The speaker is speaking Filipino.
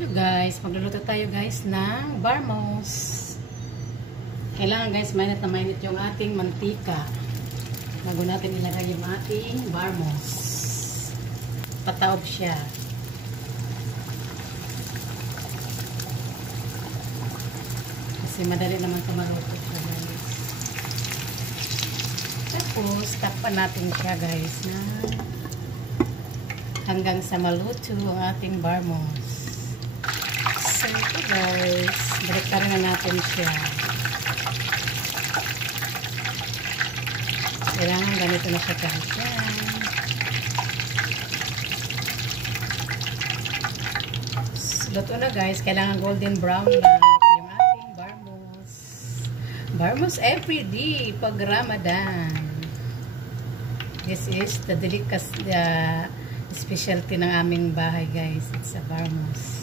Hello guys, magluluto tayo guys ng barmos. Kailangan guys, mainit na mainit yung ating mantika bago natin ilagay yung ating barmos. Pataob siya. Kasi madali naman ito maluto siya guys. Tapos, takpan natin siya guys na hanggang sa maluto ang ating barmos. So ito guys, baliktarin na natin siya. Kailangan ganito na siya guys. Luto na guys, kailangan golden brown lang. Ito yung ating barmos. Barmos everyday pag Ramadan. This is the delicacy, specialty ng aming bahay guys. It's a barmos.